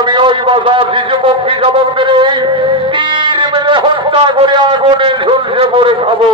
আমি ওই বাজার শিশু পক্ষী যুবকদের এই তীর মেরে হত্যা করে আগুনে ঝুলসে পড়ে খাবো।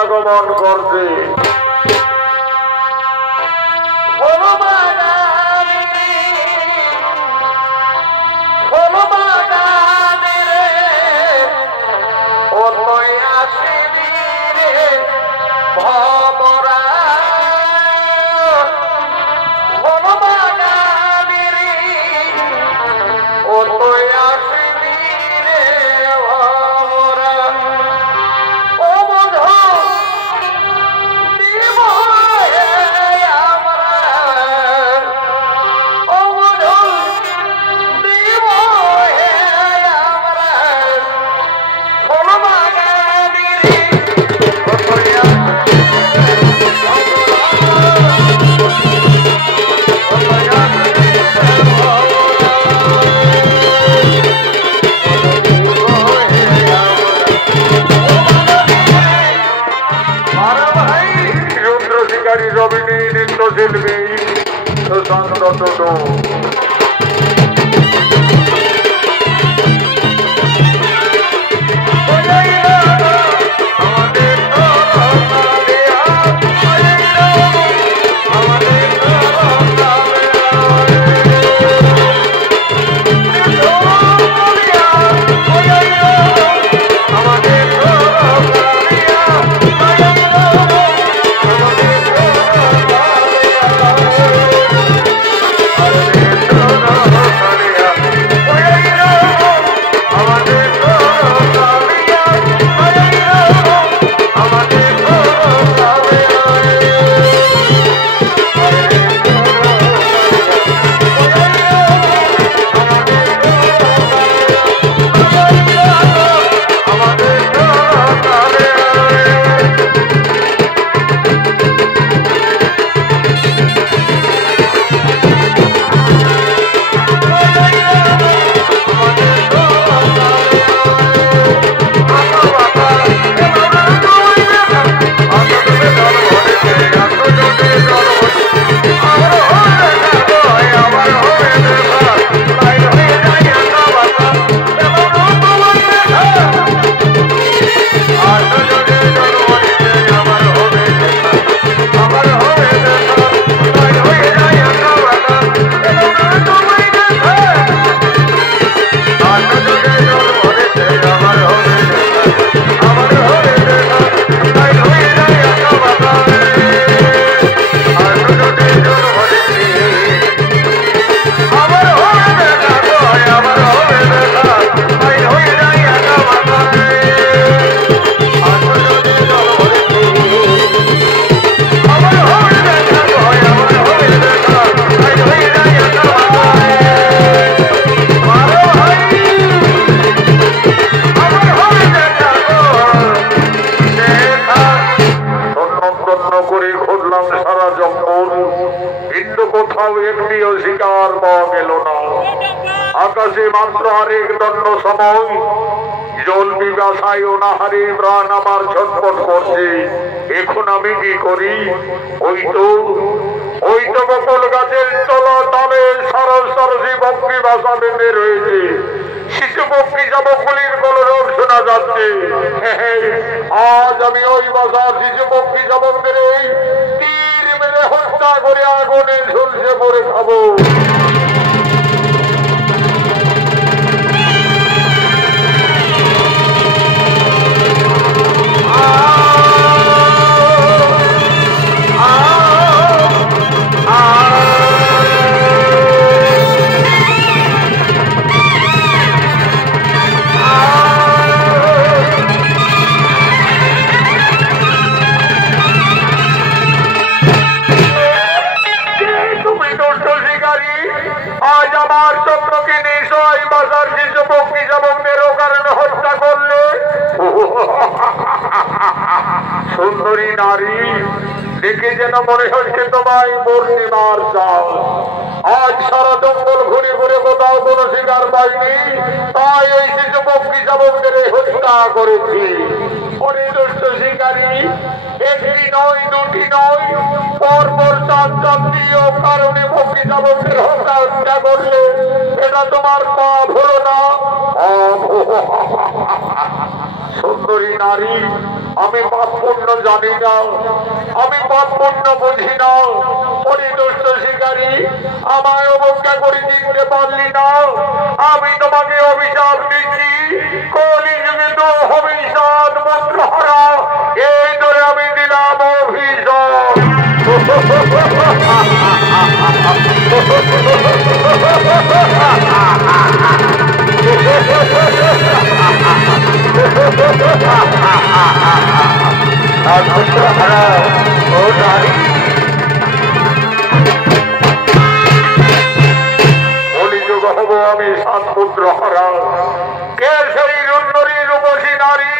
আগমন করছে আকাশে মাত্র আরেক দণ্ড সময়, জল পিপাসায় অনাহারে প্রাণ আমার ছটফট করছে। এখন আমি কি করি? ওই তো বকুল গাছের তলে সরস সরসি বক্রি ভাষা বেঁধে রয়েছে। শিশু বক্রি শাবকগুলির কলরব শোনা যাচ্ছে। আজ আমি ওই বাসার শিশু বক্রি শাবকদের তীর মেরে হত্যা করে আগুনে ঝুলসে পড়ে খাবো। আজ আমার চক্রকে নিশ্চয় বাজার শিশু বক্রি শাবকদের কারণে হত্যা করলে। সুন্দরী নারী, দেখে যেন মনে হচ্ছে তোমায় পূর্ণিমার চাল। আজ সারা জঙ্গল ঘুরে ঘুরে কোথাও কোন শিকার পাইনি, তাই এই শিশু বক্রি শাবকদের হত্যা করেছি। অনির্দিষ্ট শিকারী একটি নয়, দুটি নয়, পরপর চারটিও কারণে বক্রি শাবকদের হত্যা করলে এটা তোমার পাপ হলো না? সুন্দরী নারী, আমি পাপ পুণ্য জানি না, আমি পাপ পুণ্য বুঝি না। অনির্দিষ্ট শিকারী, আমায় অবজ্ঞা করে চিনতে পারলি না। আমি তোমাকে অভিশাপ দিচ্ছি, কলিযুগে তো অভিশাপ মন্ত্র হারা, এই ধরে আমি দিলাম অভিশাপ। কলিযুগ হব আমি সাতপুত্র হারা। কে সেই সুন্দরী রূপসী নারী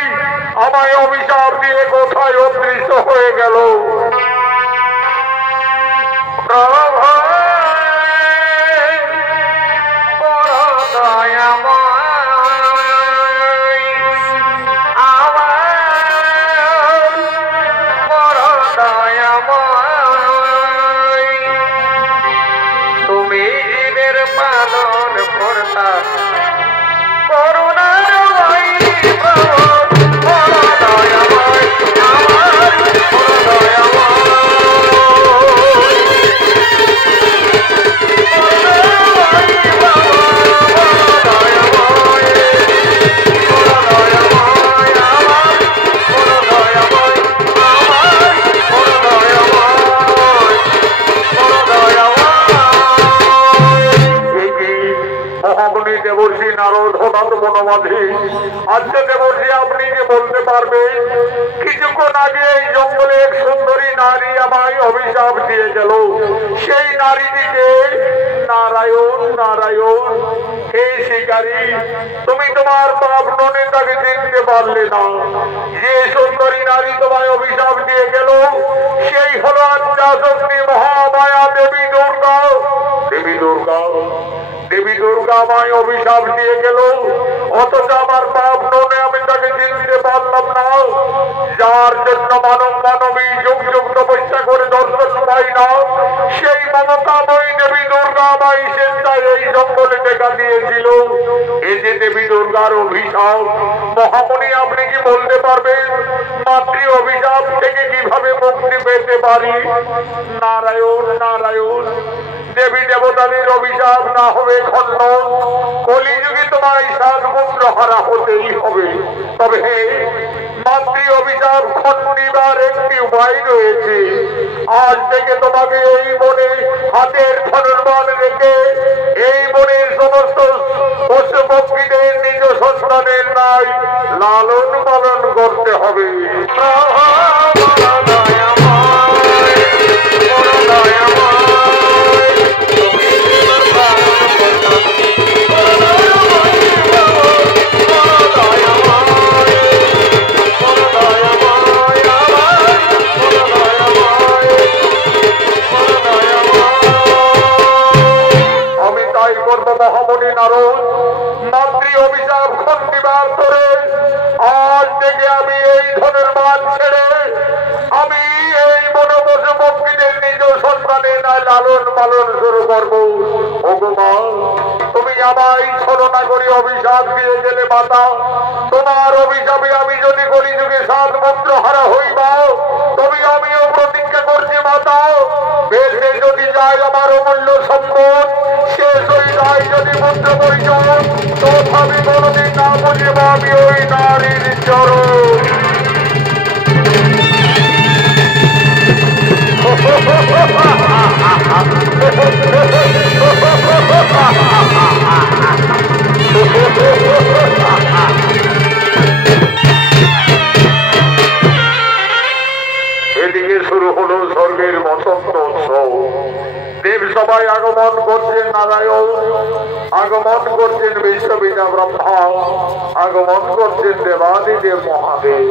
আমায় অভিশাপ দিয়ে কোথায় অদৃশ্য হয়ে গেল? তুমি জীবের পালন কর্তা, করুণার দেবর্ষী নারদ হঠাৎ বনবাধী। আজকে দেবর্ষী আপনি যে বলতে পারবেন, কিছুক্ষণ আগে এই জঙ্গলে এক সুন্দরী নারী আমায় অভিশাপ দিয়ে গেল। সেই নারীটিকে নারায়ণ নারায়ণ। হে শিকারী, তুমি তোমার পাপ ননে তাকে চিনতে পারলে না। যে সুন্দরী নারী তোমায় অভিশাপ দিয়ে গেল সেই হল আদ্যাশক্তি মহামায়া দেবী দুর্গা। দেবী দুর্গা, দেবী দুর্গা আমায় অভিশাপ দিয়ে গেল, অথচ আমার পাপ ননে আমি তাকে চিনতে পারলাম না। যার জন্য মানবী যুগ যুগ তপস্যা করে দর্শন পাই না, সেই মমতাময়ী দেবী দুর্গা আমায় স্বেচ্ছায় এই জঙ্গলে দেখা দিয়েছিল। এই যে দেবী দুর্গার অভিশাপ, মহামুনি আপনি কি বলতে পারবেন মাতৃ অভিশাপ থেকে কিভাবে মুক্তি পেতে পারি? নারায়ণ নারায়ণ। দেবী দেবতাদের অভিশাপ না হবে খণ্ডন, কলিযুগে তোমায় সাতপুত্র হারা হতেই হবে। তবে মাতৃ অভিশাপ খণ্ডিবার একটি উপায় রয়েছে। আজ থেকে তোমাকে এই বনে হাতের ধনুর্বাণ রেখে এই বনের সমস্ত পশু পক্ষীদের নিজ সন্তানের নাই লালন পালন করতে হবে। মহামণি নারদ মাতৃ অভিশাপ খণ্ডিবার করে আজ থেকে আমি এই ধনের মান ছেড়ে আমি এই বনপশু পক্ষীদের নিজ সন্তানে না লালন পালন শুরু করবো। ভগবান তুমি আমায় ছলনা করে অভিশাপ দিয়ে গেলে মাতা, তোমার অভিশাপে আমি যদি কলিযুগে 7 পুত্র হারা হইবা তবে আমিও প্রতিজ্ঞা করছি মাতা, বেঁচে যদি যায় আমার অমূল্য সম্পদ, শেষ হয়ে যায় যদি পুত্র পরিচয়, তথাপি কোনদিন না বুঝিব আমি ওই নারীর চরণ। এদিকে শুরু হলো স্বর্গের বসন্ত উৎসব। দেব সবাই আগমন করছেন নারায়ণ, আগমন করছেন বিশ্বপিতা ব্রহ্মা, আগমন করছেন দেবাদিদেব মহাদেব।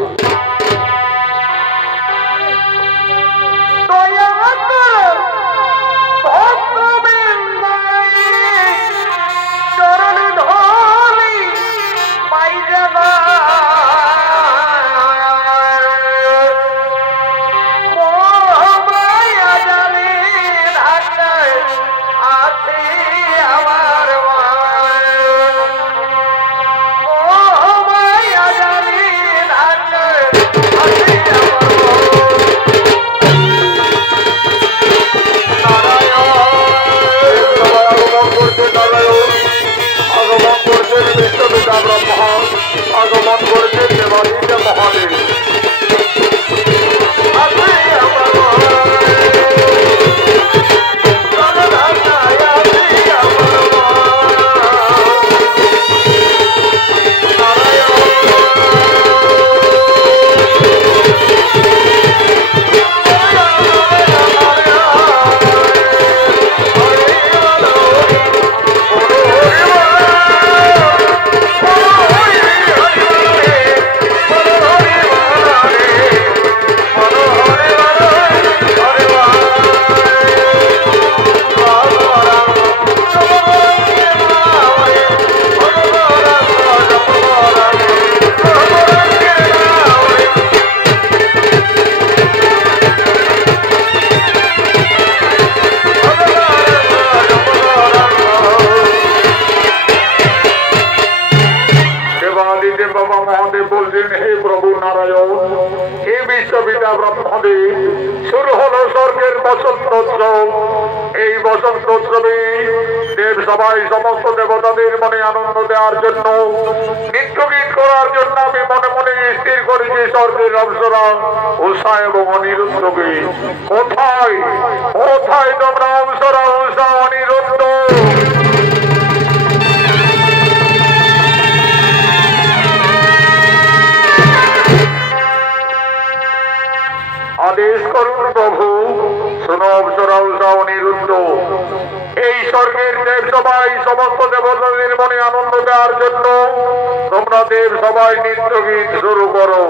আগমন করছেন দেবাদিদেব মহাদেব। শুরু হলো স্বর্গের বসন্ত উৎসব। এই বসন্ত উৎসবে দেব সবাই সমস্ত দেবতাদের মনে আনন্দ দেওয়ার জন্য, নৃত্য গীত করার জন্য আমি মনে মনে স্থির করেছি স্বর্গের অপ্সরা উষা এবং অনিরুদ্ধকে। কোথায় কোথায় তোমরা অপ্সরা উষা অনিরুদ্ধ? আদেশ করুন প্রভু। শোনো অপ্সরা উষা অনিরুদ্ধ, এই স্বর্গের দেব সবাই সমস্ত দেবতাদের মনে আনন্দ দেওয়ার জন্য তোমরা দেব সবাই নৃত্য গীত শুরু করো।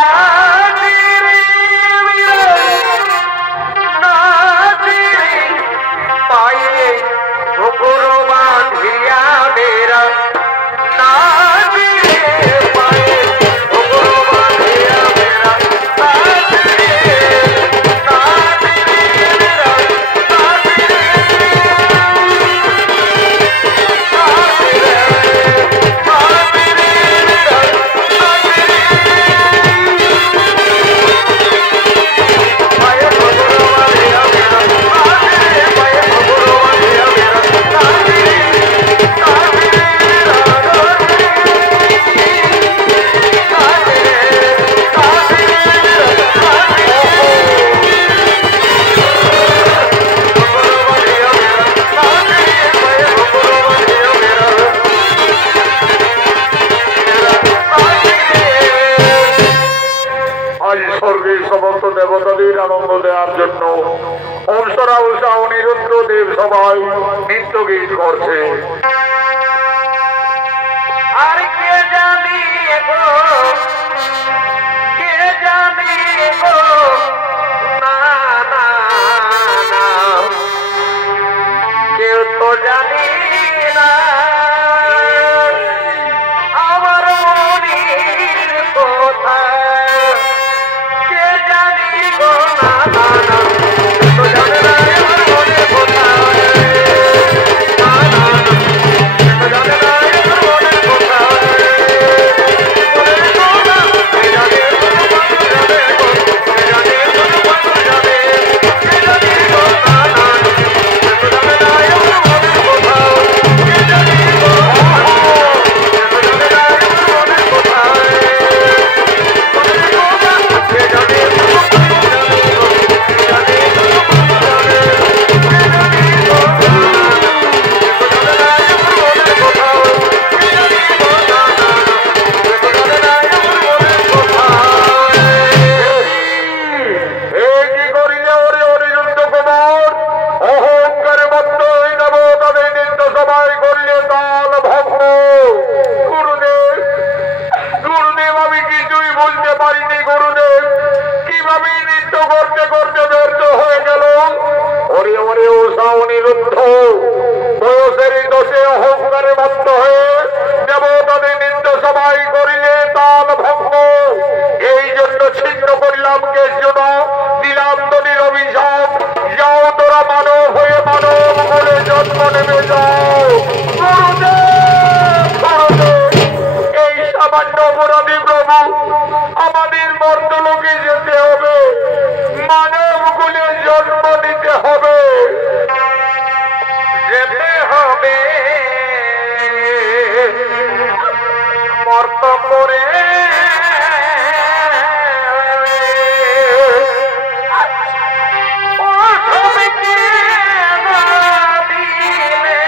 Ah! আনন্দ দেওয়ার জন্য অপ্সরা উষা অনিরুদ্ধ দেব সবাই নৃত্য গীত করছে। আর কে জানি গো, কে জানি গো, না না না, কেউ তো জানি না আমার মনির কোথায়, কে জানি গো, না না না, তো জানে না আমার মনে কোথায়, না না না, তো জানে না আমার মনে কোথায়, মনে কোথায়, কে জানে কোনো মানুষ জানে গো, কে জানে কোনো মানুষ জানে, কে জানি গো, না না না, তো জানে না আমার মনে কোথায়, কে জানি গো, তো জানে না আমার মনে কোথায়, মনে কোথায়, কে জানে কোনো মানুষ জানে গো, কে জানে কোনো মানুষ জানে, কে জানি গো, না না না, তো জানে না আমার মনে কোথায়, কে জানি গো, না না না, তো জানে না আমার মনে কোথায়। এই কি করিলে ওরে অনিরুদ্ধ কুমার অহংকারে মত্ত হয়ে যাব, তাদের নৃত্য সবাই করিলে তাল ভগ্ন। গুরুদেব, গুরুদেব, আমি কিছুই বলতে পারিনি গুরুদেব, কিভাবে নৃত্য করতে করতে ব্যর্থ হয়ে গেল। ওরে ওরে উষা অনিরুদ্ধ, বয়সের দোষে অহংকারে মত্ত হয়ে দেবতাদের নৃত্য সবাই করিলে তাল ভগ্ন। এই জন্য ছিন্ন করলাম কেশব, দিলাম তোদের অভিশাপ, যাও তোরা মানব হয়ে মানব বলে জন্ম নেমে যাও। গুরুদেব, গুরুদেব, এই সামান্য অপরাধী প্রভু, আমাদের মর্তলোকে যেতে হবে, মানব কুলে জন্ম নিতে হবে। যেতে হবে মর্ত করে, ও সবাইকে না দিলে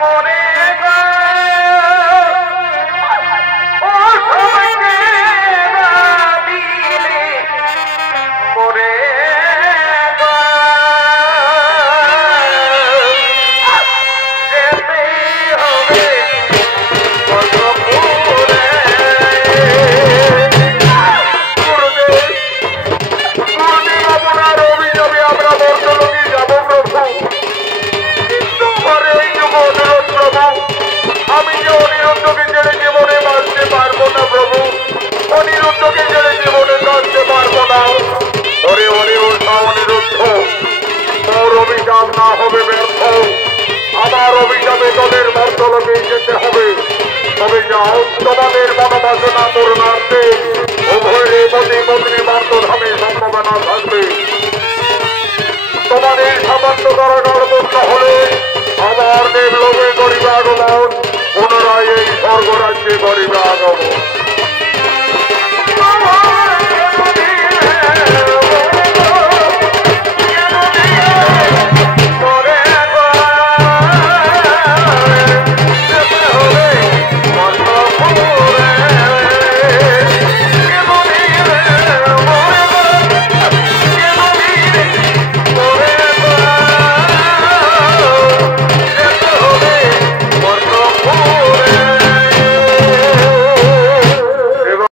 মরে গো, ও সবাইকে না দিলে মরে গো, যেতে হবে মর্তপুরে। গুরুদেব, গুরুদেব, আপনার অভিযানে আমরা মর্তলোকে যাব প্রভু, কিন্তু পরে এই যুগ অনুরোধ প্রভু, আমি যে অনিরুদ্ধকে ছেড়ে জীবনে বাঁচতে পারবো না প্রভু, অনিরুদ্ধকে ছেড়ে জীবনে বাঁচতে পারবো না। ওরে ওরে উষা অনিরুদ্ধ, তোর অভিযান না হবে ব্যর্থ, আমার অভিযানে তোদের মর্তলোকে যেতে হবে। তবে যাও, তোমাদের মনোবাসনা পূর্ণার্থে উভয়ের পতি পত্নী মর্তধামে সম্ভাবনা থাকবে। তোমাদের সামান্য কারাগার মুক্ত হলে আমার দেবলোকে করিবে আগমন, পুনরায় এই স্বর্গরাজ্যে করিবে আগমন।